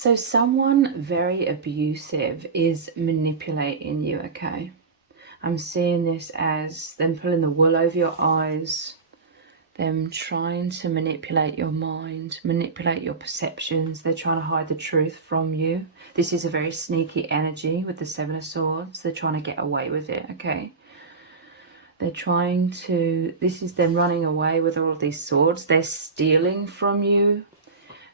So someone very abusive is manipulating you, okay? I'm seeing this as them pulling the wool over your eyes, them trying to manipulate your mind, manipulate your perceptions. They're trying to hide the truth from you. This is a very sneaky energy with the Seven of Swords. They're trying to get away with it, okay? They're trying to, this is them running away with all of these swords. They're stealing from you.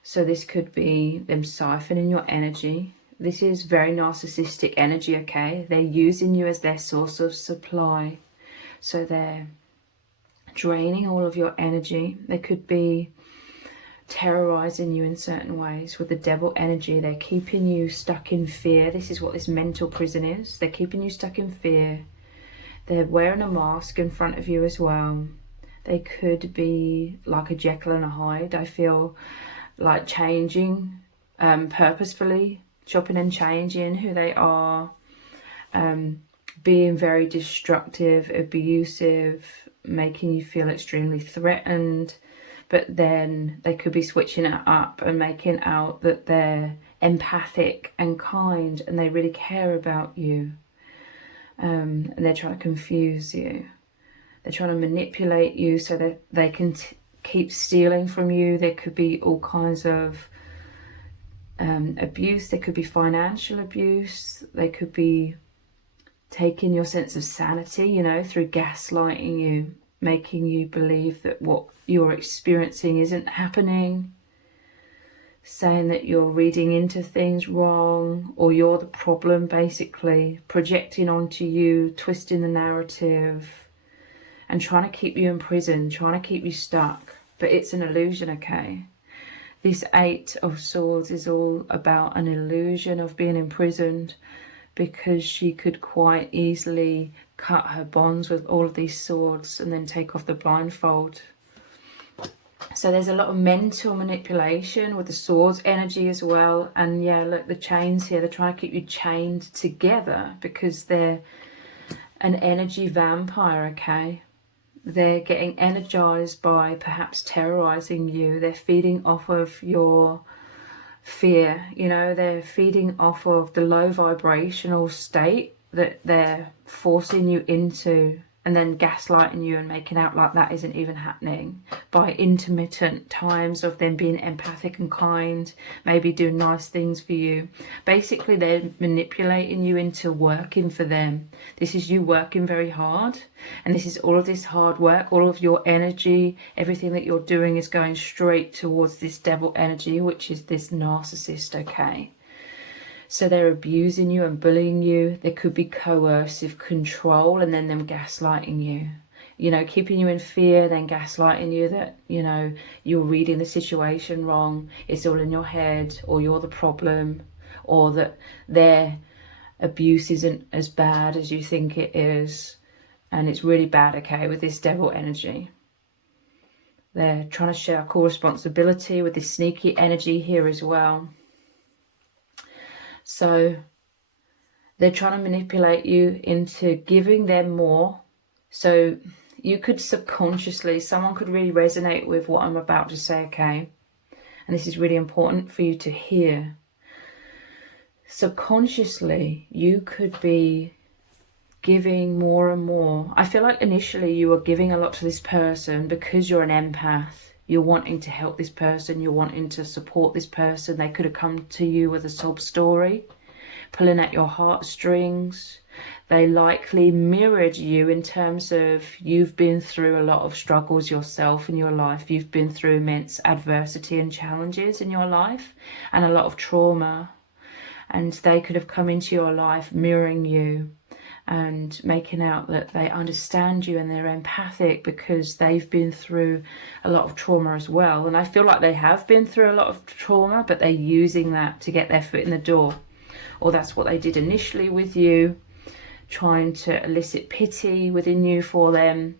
So this could be them siphoning your energy. This is very narcissistic energy, okay? They're using you as their source of supply. So they're draining all of your energy. They could be terrorizing you in certain ways with the devil energy. They're keeping you stuck in fear. This is what this mental prison is. They're keeping you stuck in fear. They're wearing a mask in front of you as well. They could be like a Jekyll and a Hyde. I feel like changing purposefully, chopping and changing who they are, being very destructive, abusive, making you feel extremely threatened. But then they could be switching it up and making out that they're empathic and kind and they really care about you. And they're trying to confuse you. They're trying to manipulate you so that they can keep stealing from you. There could be all kinds of abuse. There could be financial abuse. They could be taking your sense of sanity, you know, through gaslighting you, making you believe that what you're experiencing isn't happening, saying that you're reading into things wrong or you're the problem, basically projecting onto you, twisting the narrative, and trying to keep you in prison, trying to keep you stuck. But it's an illusion, okay? This Eight of Swords is all about an illusion of being imprisoned, because she could quite easily cut her bonds with all of these swords and then take off the blindfold. So there's a lot of mental manipulation with the swords energy as well. And yeah, look, the chains here, they're trying to keep you chained together because they're an energy vampire, okay? They're getting energized by perhaps terrorizing you. They're feeding off of your fear, you know, they're feeding off of the low vibrational state that they're forcing you into, and then gaslighting you and making out like that isn't even happening by intermittent times of them being empathic and kind, maybe doing nice things for you. Basically, they're manipulating you into working for them. This is you working very hard, and this is all of this hard work, all of your energy, everything that you're doing is going straight towards this devil energy, which is this narcissist, okay? So they're abusing you and bullying you. There could be coercive control and then them gaslighting you. You know, keeping you in fear, then gaslighting you that, you know, you're reading the situation wrong. It's all in your head, or you're the problem, or that their abuse isn't as bad as you think it is. And it's really bad, okay, with this devil energy. They're trying to share co-responsibility with this sneaky energy here as well. So they're trying to manipulate you into giving them more. So you could subconsciously, someone could really resonate with what I'm about to say, okay? And this is really important for you to hear. Subconsciously, you could be giving more and more. I feel like initially you were giving a lot to this person because you're an empath. You're wanting to help this person. You're wanting to support this person. They could have come to you with a sob story, pulling at your heartstrings. They likely mirrored you in terms of you've been through a lot of struggles yourself in your life. You've been through immense adversity and challenges in your life and a lot of trauma. And they could have come into your life mirroring you and making out that they understand you and they're empathic because they've been through a lot of trauma as well. And I feel like they have been through a lot of trauma, but they're using that to get their foot in the door. Or that's what they did initially with you, trying to elicit pity within you for them,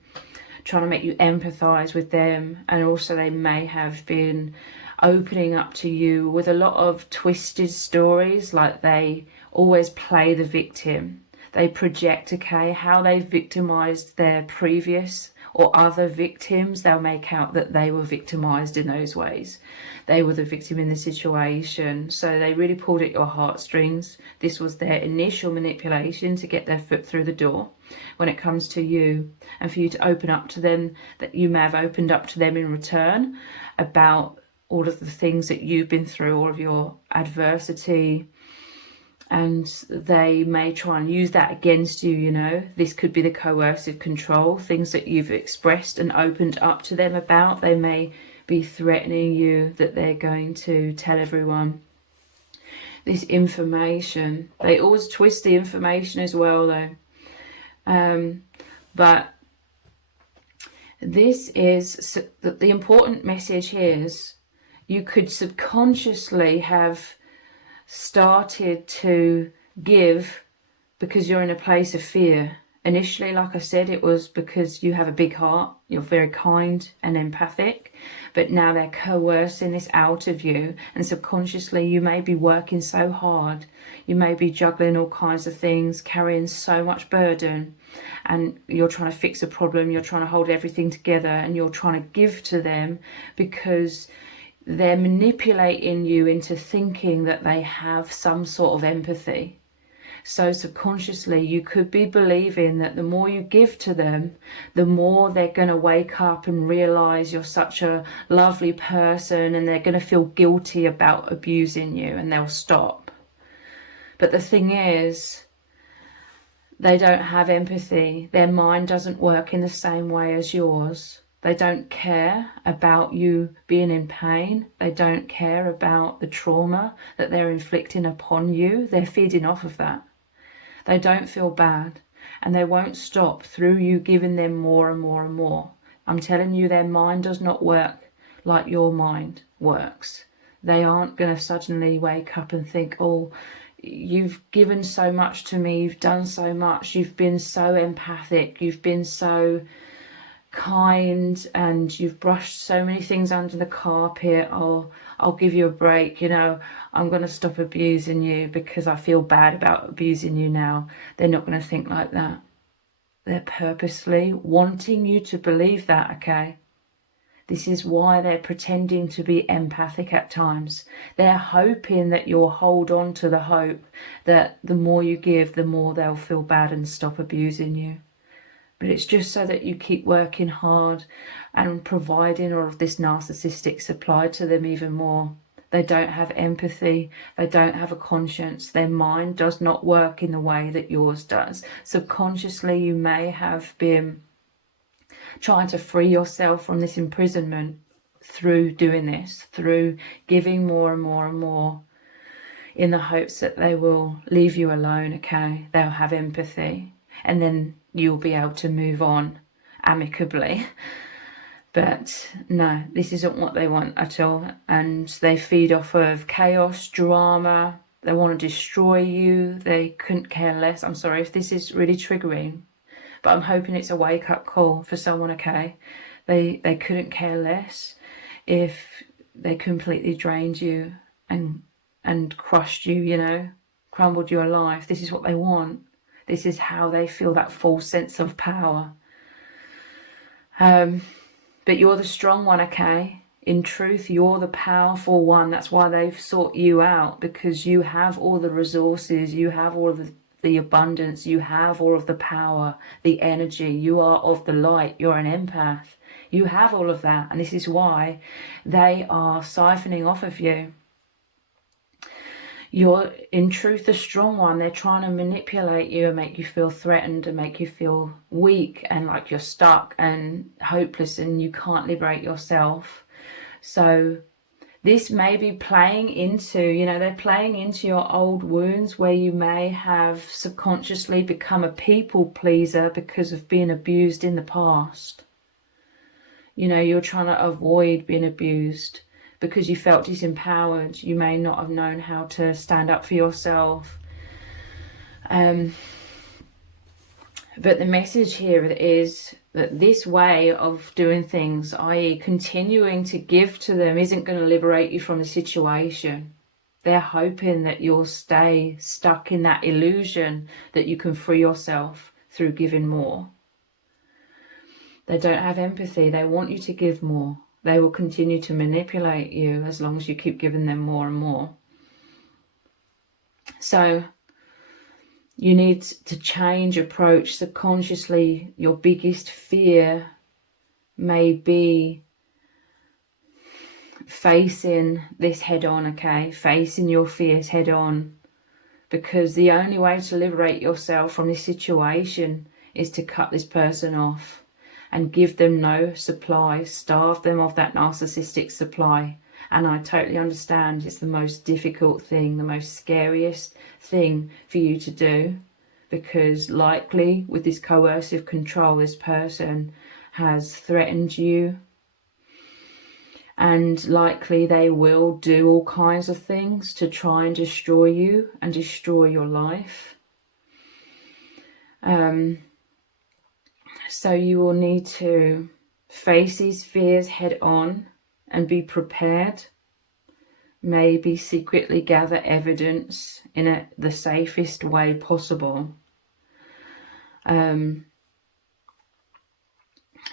trying to make you empathize with them. And also they may have been opening up to you with a lot of twisted stories, like they always play the victim. They project, okay, how they victimized their previous or other victims. They'll make out that they were victimized in those ways. They were the victim in the situation. So they really pulled at your heartstrings. This was their initial manipulation to get their foot through the door when it comes to you, and for you to open up to them, that you may have opened up to them in return about all of the things that you've been through, all of your adversity, and they may try and use that against you, you know. This could be the coercive control, things that you've expressed and opened up to them about. They may be threatening you that they're going to tell everyone this information. They always twist the information as well, though. But this is the important message here is you could subconsciously have started to give because you're in a place of fear. Initially, like I said, it was because you have a big heart, you're very kind and empathic, but now they're coercing this out of you, and subconsciously you may be working so hard, you may be juggling all kinds of things, carrying so much burden, and you're trying to fix a problem, you're trying to hold everything together, and you're trying to give to them because they're manipulating you into thinking that they have some sort of empathy. So subconsciously you could be believing that the more you give to them, the more they're going to wake up and realize you're such a lovely person, and they're going to feel guilty about abusing you, and they'll stop. But the thing is, they don't have empathy. Their mind doesn't work in the same way as yours. They don't care about you being in pain. They don't care about the trauma that they're inflicting upon you. They're feeding off of that. They don't feel bad, and they won't stop through you giving them more and more and more. I'm telling you, their mind does not work like your mind works. They aren't going to suddenly wake up and think, oh, you've given so much to me, you've done so much, you've been so empathic, you've been so kind, and you've brushed so many things under the carpet. Oh, I'll give you a break, you know, I'm going to stop abusing you because I feel bad about abusing you now. They're not going to think like that. They're purposely wanting you to believe that, okay? This is why they're pretending to be empathic at times. They're hoping that you'll hold on to the hope that the more you give, the more they'll feel bad and stop abusing you. But it's just so that you keep working hard and providing all of this narcissistic supply to them even more. They don't have empathy. They don't have a conscience. Their mind does not work in the way that yours does. Subconsciously, you may have been trying to free yourself from this imprisonment through doing this, through giving more and more and more, in the hopes that they will leave you alone, okay? They'll have empathy, and then you'll be able to move on amicably. But no, this isn't what they want at all. And they feed off of chaos, drama. They want to destroy you. They couldn't care less. I'm sorry if this is really triggering, but I'm hoping it's a wake-up call for someone, okay? They couldn't care less if they completely drained you and crushed you, you know, crumbled your life. This is what they want. This is how they feel that false sense of power. But you're the strong one, okay? In truth, you're the powerful one. That's why they've sought you out, because you have all the resources, you have all of the abundance, you have all of the power, the energy. You are of the light. You're an empath. You have all of that, and this is why they are siphoning off of you. You're, in truth, the strong one. They're trying to manipulate you and make you feel threatened and make you feel weak and like you're stuck and hopeless and you can't liberate yourself. So this may be playing into, you know, they're playing into your old wounds where you may have subconsciously become a people pleaser because of being abused in the past. You know, you're trying to avoid being abused because you felt disempowered. You may not have known how to stand up for yourself. But the message here is that this way of doing things, i.e. continuing to give to them, isn't going to liberate you from the situation. They're hoping that you'll stay stuck in that illusion that you can free yourself through giving more. They don't have empathy. They want you to give more. They will continue to manipulate you as long as you keep giving them more and more. So you need to change approach subconsciously. Your biggest fear may be facing this head on, okay? Facing your fears head on. Because the only way to liberate yourself from this situation is to cut this person off and give them no supply, starve them of that narcissistic supply. And I totally understand it's the most difficult thing, the most scariest thing for you to do, because likely with this coercive control, this person has threatened you, and likely they will do all kinds of things to try and destroy you and destroy your life. So you will need to face these fears head on and be prepared. Maybe secretly gather evidence in the safest way possible. And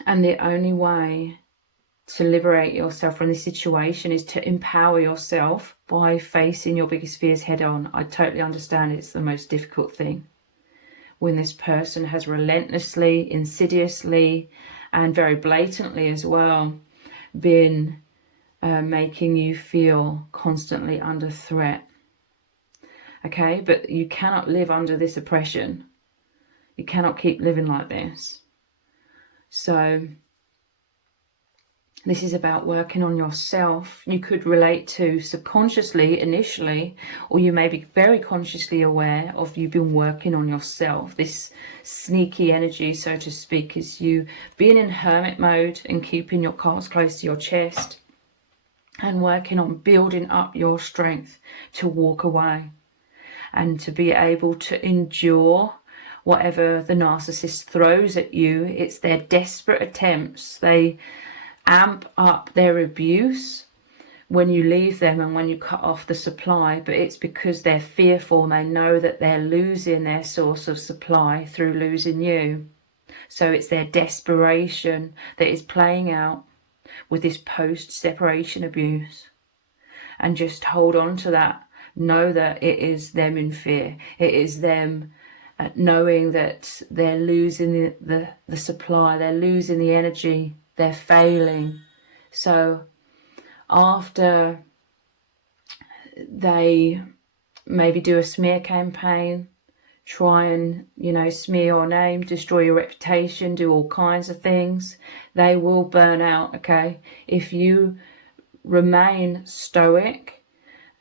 the only way to liberate yourself from this situation is to empower yourself by facing your biggest fears head on. I totally understand it's the most difficult thing when this person has relentlessly, insidiously, and very blatantly as well been making you feel constantly under threat. Okay, but you cannot live under this oppression. You cannot keep living like this. So this is about working on yourself. You could relate to subconsciously initially, or you may be very consciously aware of you been working on yourself. This sneaky energy, so to speak, is you being in hermit mode and keeping your cards close to your chest and working on building up your strength to walk away and to be able to endure whatever the narcissist throws at you. It's their desperate attempts. They amp up their abuse when you leave them and when you cut off the supply, but it's because they're fearful and they know that they're losing their source of supply through losing you. So it's their desperation that is playing out with this post-separation abuse. And just hold on to that. Know that it is them in fear. It is them knowing that they're losing the supply, they're losing the energy, they're failing. So after they maybe do a smear campaign, try and, smear your name, destroy your reputation, do all kinds of things, they will burn out, okay? If you remain stoic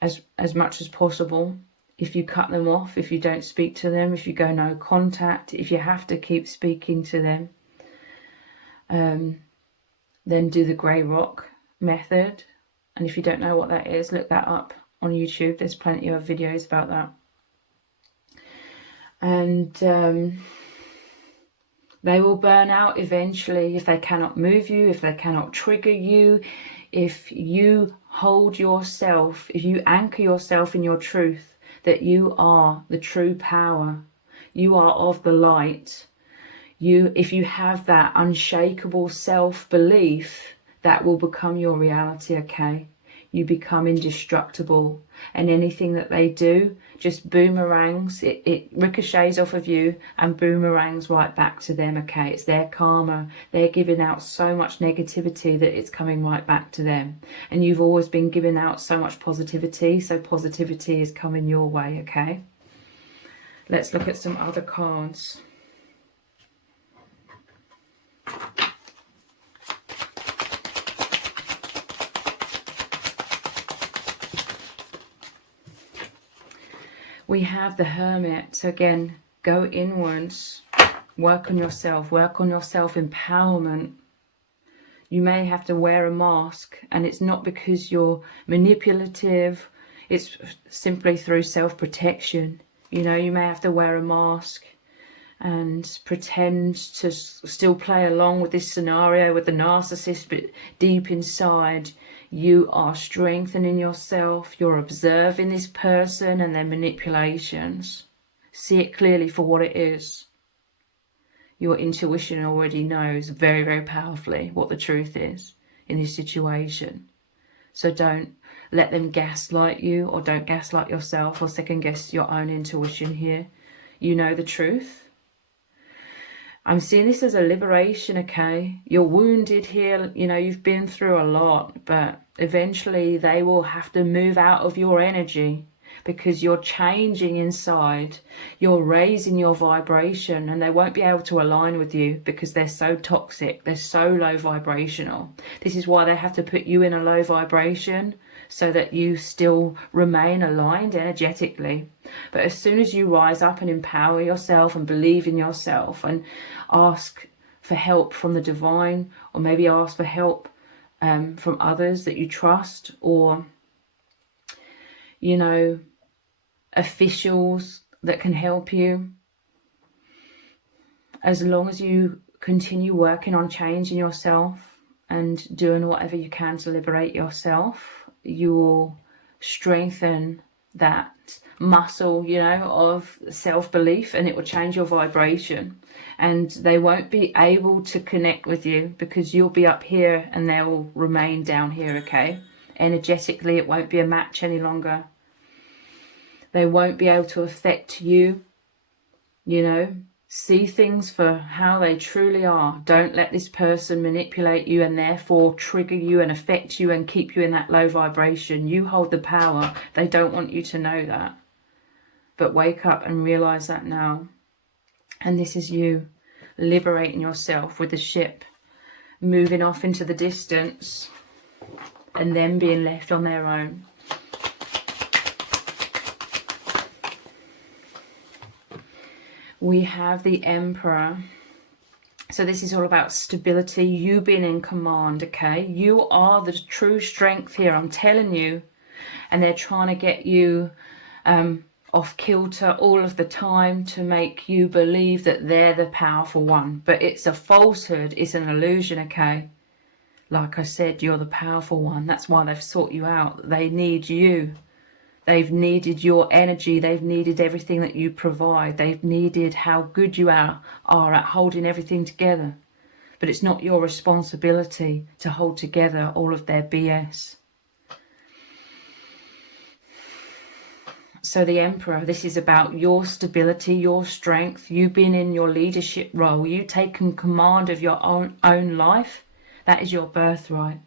as much as possible, if you cut them off, if you don't speak to them, if you go no contact, if you have to keep speaking to them, then do the grey rock method. And if you don't know what that is, look that up on YouTube. There's plenty of videos about that. And they will burn out eventually if they cannot move you, if they cannot trigger you, if you hold yourself, if you anchor yourself in your truth, that you are the true power, you are of the light. If you have that unshakable self-belief, that will become your reality, okay? You become indestructible, and anything that they do just boomerangs, it ricochets off of you and boomerangs right back to them, okay? It's their karma. They're giving out so much negativity that it's coming right back to them. And you've always been giving out so much positivity, so positivity is coming your way, okay? Let's look at some other cards. We have the Hermit. So again, go inwards, work on yourself empowerment. You may have to wear a mask, and it's not because you're manipulative, it's simply through self-protection. You may have to wear a mask and pretend to still play along with this scenario with the narcissist, but deep inside you are strengthening yourself. You're observing this person and their manipulations. See it clearly for what it is. Your intuition already knows very, very powerfully what the truth is in this situation. So don't let them gaslight you, or don't gaslight yourself or second guess your own intuition here. You know the truth. I'm seeing this as a liberation, okay? You're wounded here, you know, you've been through a lot, but eventually they will have to move out of your energy because you're changing inside. You're raising your vibration, and they won't be able to align with you because they're so toxic. They're so low vibrational. This is why they have to put you in a low vibration, so that you still remain aligned energetically. But as soon as you rise up and empower yourself and believe in yourself and ask for help from the divine, or maybe ask for help from others that you trust, or, you know, officials that can help you, as long as you continue working on changing yourself and doing whatever you can to liberate yourself, you will strengthen that muscle, you know, of self-belief, and it will change your vibration, and they won't be able to connect with you because you'll be up here and they will remain down here, okay? Energetically, it won't be a match any longer. They won't be able to affect you, you know. See things for how they truly are. Don't let this person manipulate you and therefore trigger you and affect you and keep you in that low vibration. You hold the power. They don't want you to know that. But wake up and realize that now. And this is you liberating yourself with the ship moving off into the distance and them being left on their own. We have the Emperor. So this is all about stability, you being in command, okay? You are the true strength here, I'm telling you. And they're trying to get you off kilter all of the time to make you believe that they're the powerful one. But it's a falsehood, it's an illusion, okay? Like I said, you're the powerful one. That's why they've sought you out. They need you. They've needed your energy. They've needed everything that you provide. They've needed how good you are at holding everything together. But it's not your responsibility to hold together all of their BS. So the Emperor, this is about your stability, your strength, you being in your leadership role, you taking command of your own life. That is your birthright.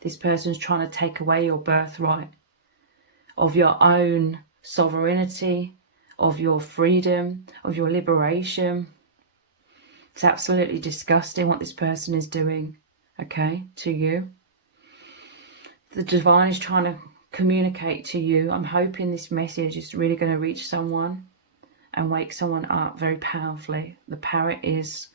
This person's trying to take away your birthright of your own sovereignty, of your freedom, of your liberation. It's absolutely disgusting what this person is doing, okay, to you. The divine is trying to communicate to you. I'm hoping this message is really going to reach someone and wake someone up very powerfully. The parrot is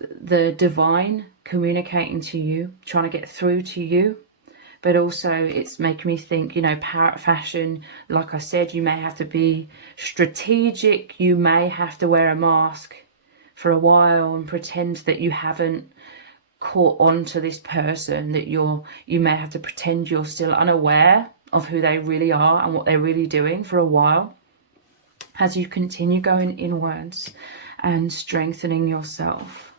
the divine communicating to you, trying to get through to you. But also it's making me think, you know, parrot fashion, like I said, you may have to be strategic. You may have to wear a mask for a while and pretend that you haven't caught on to this person, that you may have to pretend you're still unaware of who they really are and what they're really doing for a while, as you continue going inwards and strengthening yourself.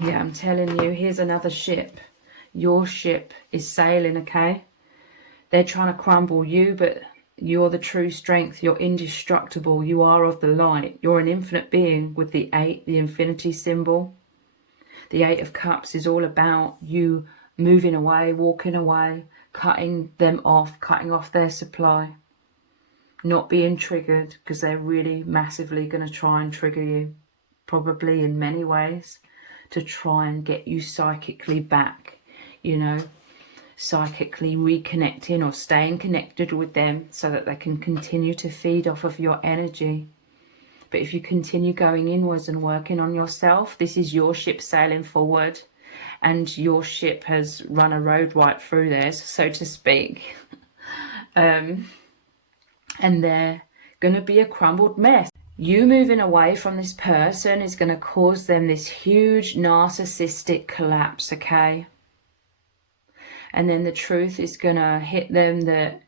Yeah, I'm telling you, here's another ship. Your ship is sailing, okay? They're trying to crumble you, but you're the true strength. You're indestructible. You are of the light. You're an infinite being with the 8, the infinity symbol. The 8 of Cups is all about you moving away, walking away, cutting them off, cutting off their supply. Not being triggered, because they're really massively going to try and trigger you. Probably in many ways. To try and get you psychically back, you know, psychically reconnecting or staying connected with them so that they can continue to feed off of your energy. But if you continue going inwards and working on yourself, this is your ship sailing forward, and your ship has run a road right through theirs, so to speak. And they're going to be a crumbled mess. You moving away from this person is going to cause them this huge narcissistic collapse, okay? And then the truth is going to hit them that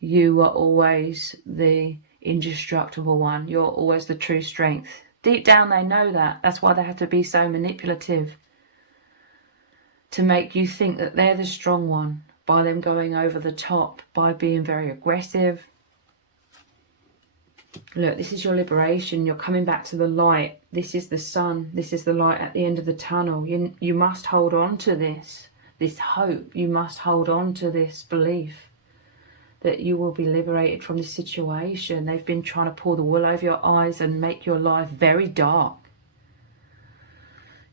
you are always the indestructible one. You're always the true strength. Deep down they know that. That's why they have to be so manipulative, to make you think that they're the strong one, by them going over the top, by being very aggressive. Look, this is your liberation. You're coming back to the light. This is the sun. This is the light at the end of the tunnel. You must hold on to this hope. You must hold on to this belief that you will be liberated from this situation. They've been trying to pull the wool over your eyes and make your life very dark.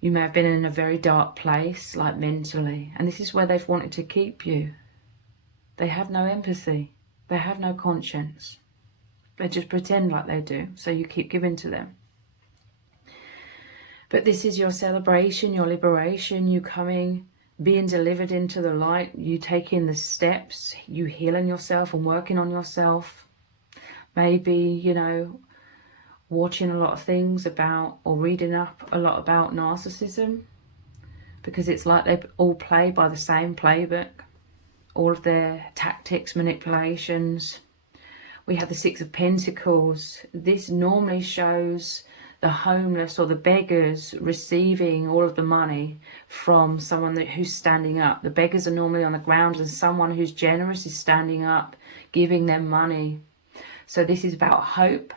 You may have been in a very dark place, like mentally, and this is where they've wanted to keep you. They have no empathy. They have no conscience. They just pretend like they do, so you keep giving to them. But this is your celebration, your liberation, you coming, being delivered into the light, you taking the steps, you healing yourself and working on yourself. Maybe, you know, watching a lot of things about, or reading up a lot about narcissism, because it's like they all play by the same playbook, all of their tactics, manipulations. We have the Six of Pentacles. This normally shows the homeless or the beggars receiving all of the money from someone who's standing up. The beggars are normally on the ground, and someone who's generous is standing up, giving them money. So this is about hope.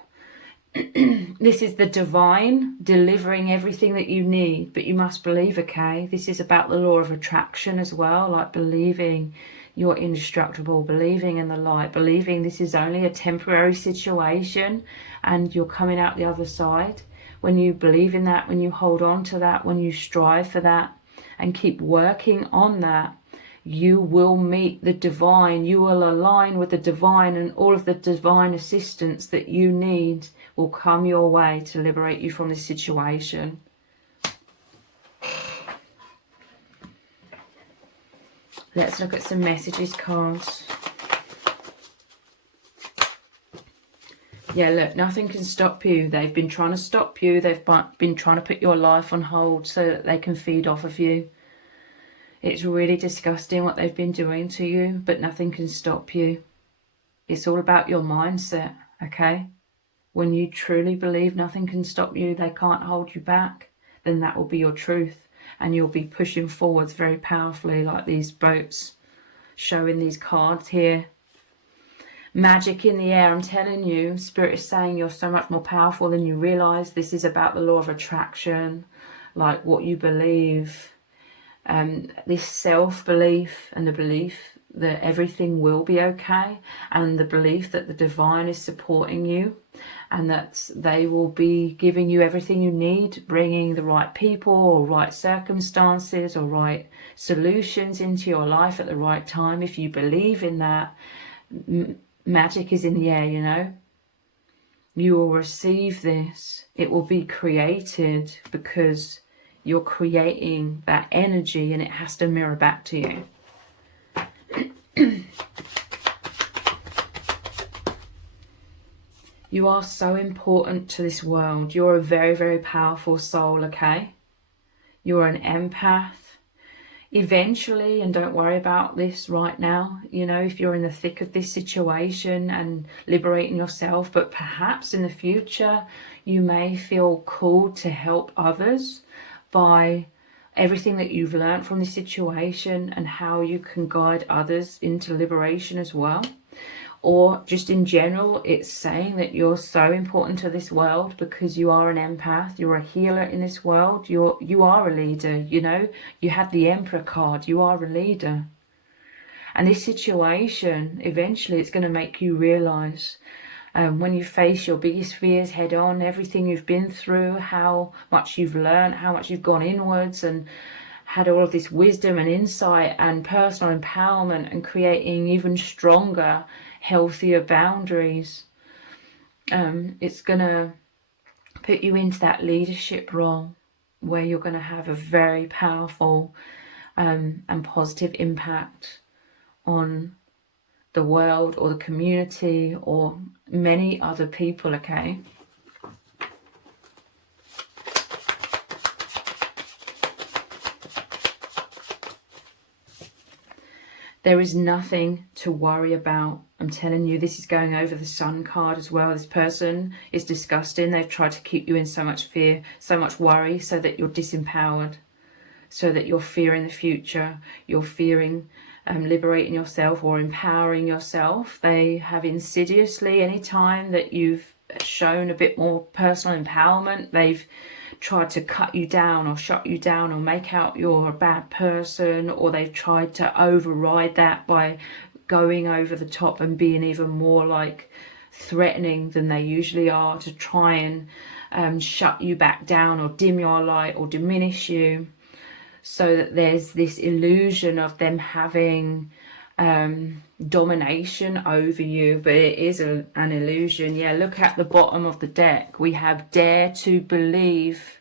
This is the divine delivering everything that you need, but you must believe, okay? This is about the law of attraction as well, like believing you're indestructible, believing in the light, believing this is only a temporary situation and you're coming out the other side. When you believe in that, when you hold on to that, when you strive for that and keep working on that, you will meet the divine. You will align with the divine, and all of the divine assistance that you need will come your way to liberate you from this situation. Let's look at some messages cards. Yeah, look, nothing can stop you. They've been trying to stop you. They've been trying to put your life on hold so that they can feed off of you. It's really disgusting what they've been doing to you, but nothing can stop you. It's all about your mindset, okay? When you truly believe nothing can stop you, they can't hold you back, then that will be your truth. And you'll be pushing forwards very powerfully, like these boats showing these cards here. Magic in the air, I'm telling you. Spirit is saying you're so much more powerful than you realise. This is about the law of attraction, like what you believe. This self-belief and the belief that everything will be okay, and the belief that the divine is supporting you, and that they will be giving you everything you need, bringing the right people or right circumstances or right solutions into your life at the right time. If you believe in that, magic is in the air, you know. You will receive this. It will be created because you're creating that energy, and it has to mirror back to you. You are so important to this world. You're a very, very powerful soul, okay? You're an empath. Eventually, and don't worry about this right now, you know, if you're in the thick of this situation and liberating yourself, but perhaps in the future you may feel called to help others by everything that you've learned from this situation and how you can guide others into liberation as well. Or just in general, it's saying that you're so important to this world because you are an empath, you're a healer in this world, you are a leader, you know, you have the Emperor card, you are a leader. And this situation, eventually it's going to make you realise, when you face your biggest fears head on, everything you've been through, how much you've learned, how much you've gone inwards and had all of this wisdom and insight and personal empowerment and creating even stronger, healthier boundaries. It's going to put you into that leadership role where you're going to have a very powerful and positive impact on the world or the community or many other people, okay? There is nothing to worry about. I'm telling you, this is going over the Sun card as well. This person is disgusting. They've tried to keep you in so much fear, so much worry, so that you're disempowered, so that you're fearing the future, you're fearing liberating yourself or empowering yourself. They have insidiously, any time that you've shown a bit more personal empowerment, they've tried to cut you down or shut you down or make out you're a bad person, or they've tried to override that by going over the top and being even more like threatening than they usually are, to try and shut you back down or dim your light or diminish you, so that there's this illusion of them having domination over you, but it is an illusion. Yeah, look at the bottom of the deck. We have dare to believe,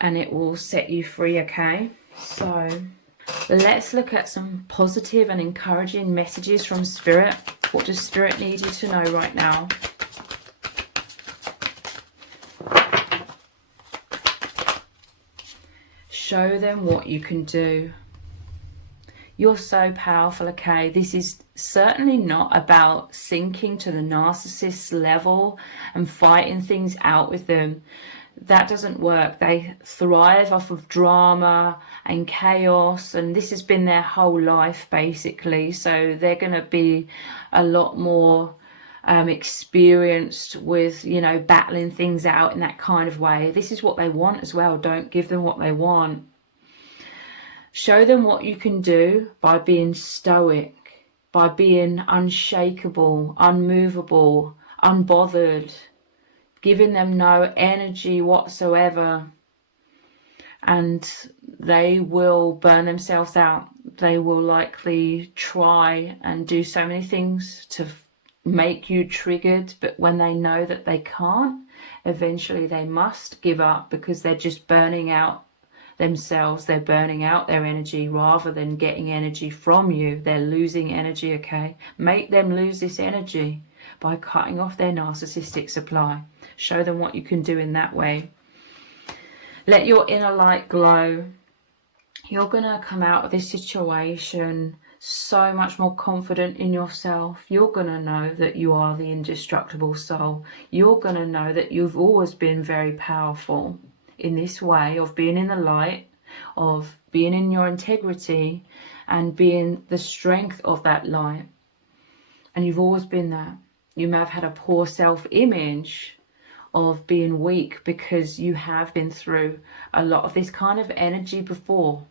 and it will set you free. Okay, so let's look at some positive and encouraging messages from Spirit. What does Spirit need you to know right now? Show them what you can do. You're so powerful, okay? This is certainly not about sinking to the narcissist's level and fighting things out with them. That doesn't work. They thrive off of drama and chaos, and this has been their whole life, basically. So they're going to be a lot more experienced with, you know, battling things out in that kind of way. This is what they want as well. Don't give them what they want. Show them what you can do by being stoic, by being unshakable, unmovable, unbothered, giving them no energy whatsoever, and they will burn themselves out. They will likely try and do so many things to make you triggered, but when they know that they can't, eventually they must give up, because they're just burning out themselves. They're burning out their energy rather than getting energy from you. They're losing energy, okay? Make them lose this energy by cutting off their narcissistic supply. Show them what you can do in that way. Let your inner light glow. You're going to come out of this situation so much more confident in yourself. You're going to know that you are the indestructible soul. You're going to know that you've always been very powerful in this way of being in the light, of being in your integrity and being the strength of that light. And you've always been that. You may have had a poor self-image of being weak because you have been through a lot of this kind of energy before.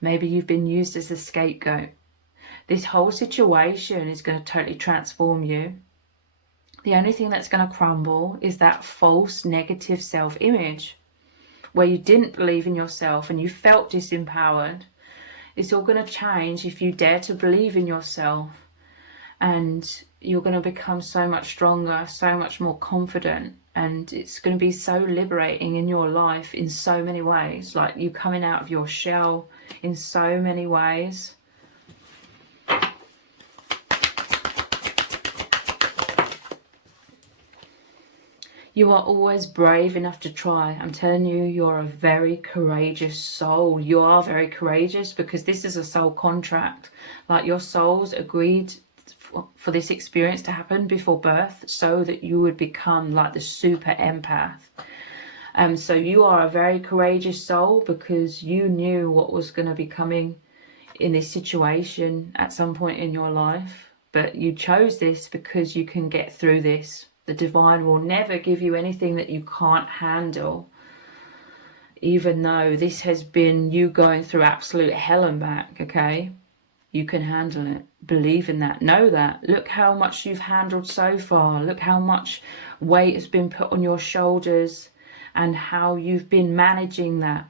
Maybe you've been used as a scapegoat. This whole situation is going to totally transform you. The only thing that's going to crumble is that false negative self-image where you didn't believe in yourself and you felt disempowered. It's all going to change if you dare to believe in yourself, and you're going to become so much stronger, so much more confident, and it's going to be so liberating in your life in so many ways, like you coming out of your shell in so many ways. You are always brave enough to try. I'm telling you, you're a very courageous soul. You are very courageous because this is a soul contract. Like your souls agreed for this experience to happen before birth so that you would become like the super empath. So you are a very courageous soul because you knew what was going to be coming in this situation at some point in your life. But you chose this because you can get through this. The divine will never give you anything that you can't handle. Even though this has been you going through absolute hell and back, okay? You can handle it. Believe in that. Know that. Look how much you've handled so far. Look how much weight has been put on your shoulders and how you've been managing that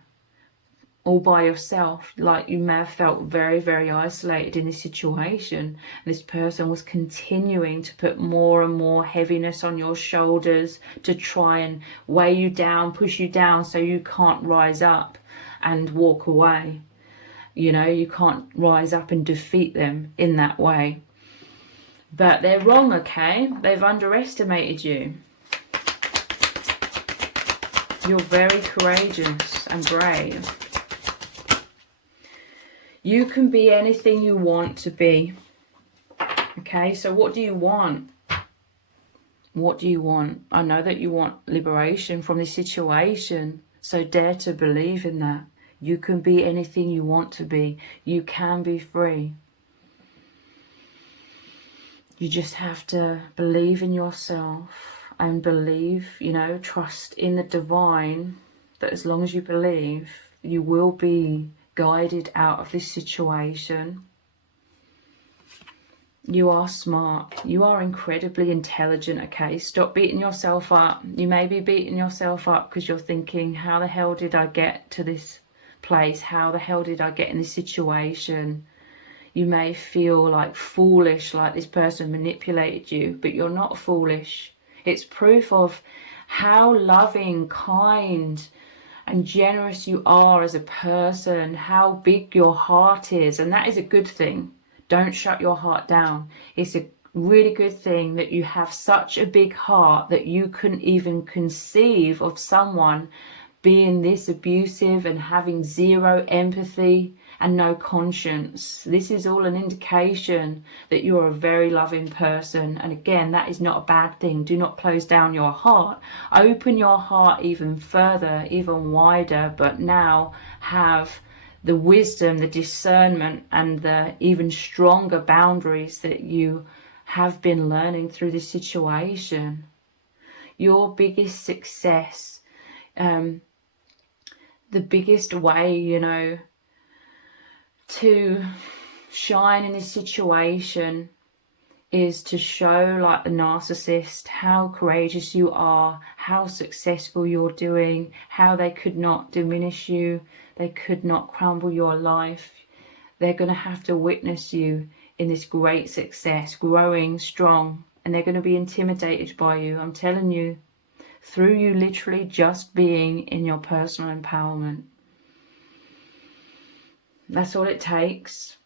all by yourself. Like you may have felt very, very isolated in this situation. This person was continuing to put more and more heaviness on your shoulders to try and weigh you down, push you down so you can't rise up and walk away. You know, you can't rise up and defeat them in that way. But they're wrong, okay? They've underestimated you. You're very courageous and brave. You can be anything you want to be. Okay, so what do you want? What do you want? I know that you want liberation from this situation. So dare to believe in that. You can be anything you want to be. You can be free. You just have to believe in yourself and believe, you know, trust in the divine, that as long as you believe, you will be guided out of this situation. You are smart. You are incredibly intelligent, okay? Stop beating yourself up. You may be beating yourself up because you're thinking, how the hell did I get to this place? How the hell did I get in this situation? You may feel like foolish, like this person manipulated you, but you're not foolish. It's proof of how loving, kind, and generous you are as a person, how big your heart is, and that is a good thing. Don't shut your heart down. It's a really good thing that you have such a big heart that you couldn't even conceive of someone being this abusive and having zero empathy and no conscience. This is all an indication that you're a very loving person. And again, that is not a bad thing. Do not close down your heart. Open your heart even further, even wider, but now have the wisdom, the discernment, and the even stronger boundaries that you have been learning through this situation. Your biggest success, the biggest way, you know, to shine in this situation is to show, like the narcissist, how courageous you are, how successful you're doing, how they could not diminish you, they could not crumble your life. They're going to have to witness you in this great success, growing strong, and they're going to be intimidated by you. I'm telling you, through you literally just being in your personal empowerment. That's all it takes.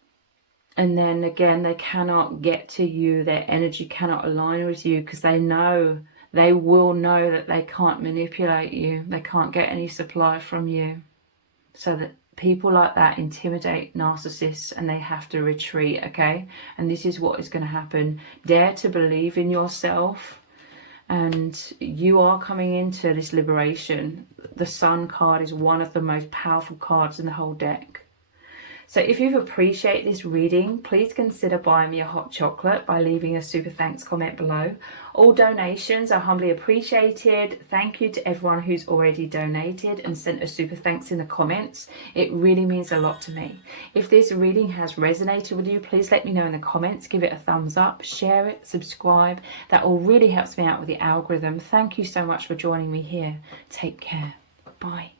And then again, they cannot get to you. Their energy cannot align with you because they will know that they can't manipulate you. They can't get any supply from you. So that people like that intimidate narcissists and they have to retreat, okay? And this is what is going to happen. Dare to believe in yourself. And you are coming into this liberation. The Sun card is one of the most powerful cards in the whole deck. So if you've appreciated this reading, please consider buying me a hot chocolate by leaving a super thanks comment below. All donations are humbly appreciated. Thank you to everyone who's already donated and sent a super thanks in the comments. It really means a lot to me. If this reading has resonated with you, please let me know in the comments. Give it a thumbs up, share it, subscribe. That all really helps me out with the algorithm. Thank you so much for joining me here. Take care. Bye.